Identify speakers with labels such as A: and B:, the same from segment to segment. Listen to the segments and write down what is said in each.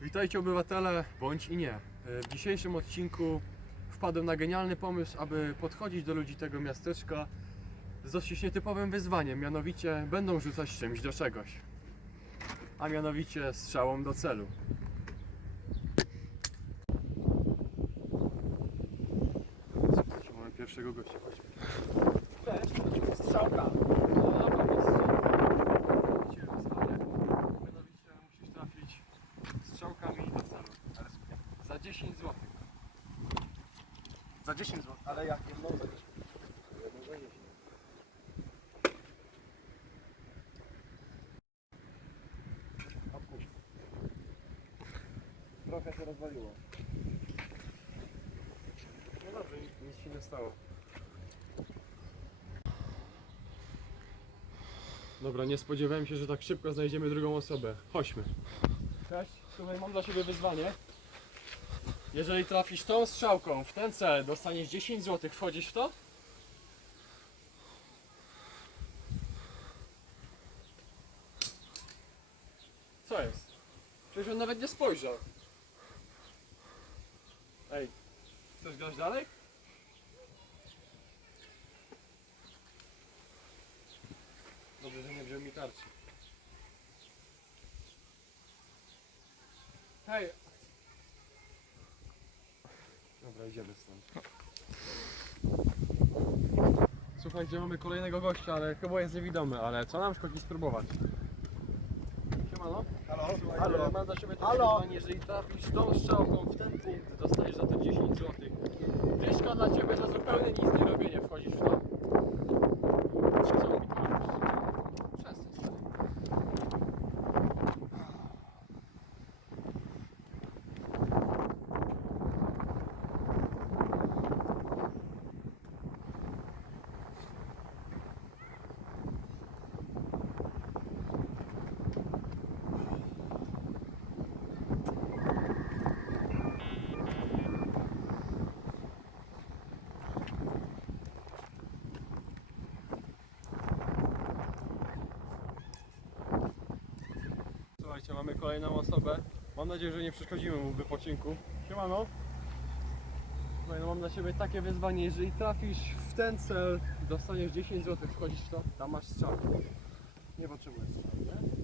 A: Witajcie obywatele, bądź i nie. E, W dzisiejszym odcinku wpadłem na genialny pomysł, aby podchodzić do ludzi tego miasteczka z dosyć nietypowym wyzwaniem, mianowicie będą rzucać czymś do czegoś. A mianowicie strzałą do celu. Słuchajcie, mamy pierwszego gościa, chodźmy.
B: Cześć, strzałka.
A: No, na pewno strzał. Cię wyzwanie. Mianowicie musisz trafić strzałkami do celu.
B: Ale super.
A: Za 10 zł.
B: Za 10 zł. Ale jak jedną za 10?
A: Jedną za 10.
B: Odpuść. Trochę się rozwaliło.
A: No dobrze, nic, się nie stało. Dobra, nie spodziewałem się, że tak szybko znajdziemy drugą osobę. Chodźmy. Cześć, słuchaj, mam dla Ciebie wyzwanie. Jeżeli trafisz tą strzałką w ten cel, dostaniesz 10 zł. Wchodzisz w to? Co jest? Przecież on nawet nie spojrzał. Ej, chcesz grać dalej? Dobrze, że nie wziął mi tarczy. Hej! Dobra, idziemy stąd. Słuchajcie, mamy kolejnego gościa, ale chyba jest niewidomy, ale co nam szkodzi spróbować? Siemano.
B: Halo?
A: Słuchaj,
B: Halo?
A: mam dla siebie takie
B: Halo?
A: wyzwanie, jeżeli trafisz tą strzałką w ten punkt, dostajesz za to 10 zł. Dyszka dla ciebie za zupełnie nic nie robienie, wchodzisz w to. Co mi tu robisz? Przestań, stary. Słuchajcie, mamy kolejną osobę. Mam nadzieję, że nie przeszkodzimy mu w wypoczynku. Siemano. Słuchaj, no mam dla Ciebie takie wyzwanie, jeżeli trafisz w ten cel, dostaniesz 10 zł, wchodzisz to, tam masz strzał. Nie potrzebujesz strzału, nie?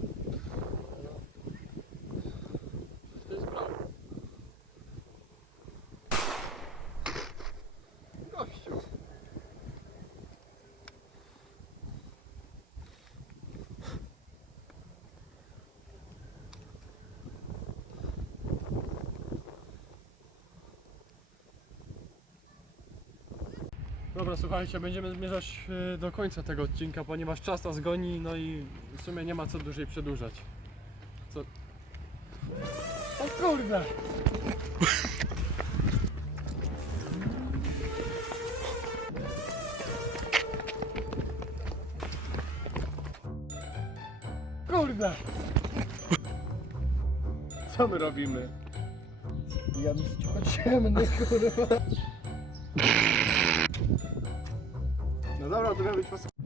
A: Dobra, słuchajcie, będziemy zmierzać e, do końca tego odcinka, ponieważ czas nas goni, no i w sumie nie ma co dłużej przedłużać. Co? O kurde! Kurde! Co my robimy?
B: Ja ciemny, kurwa.
A: No dobra, to miał być pas...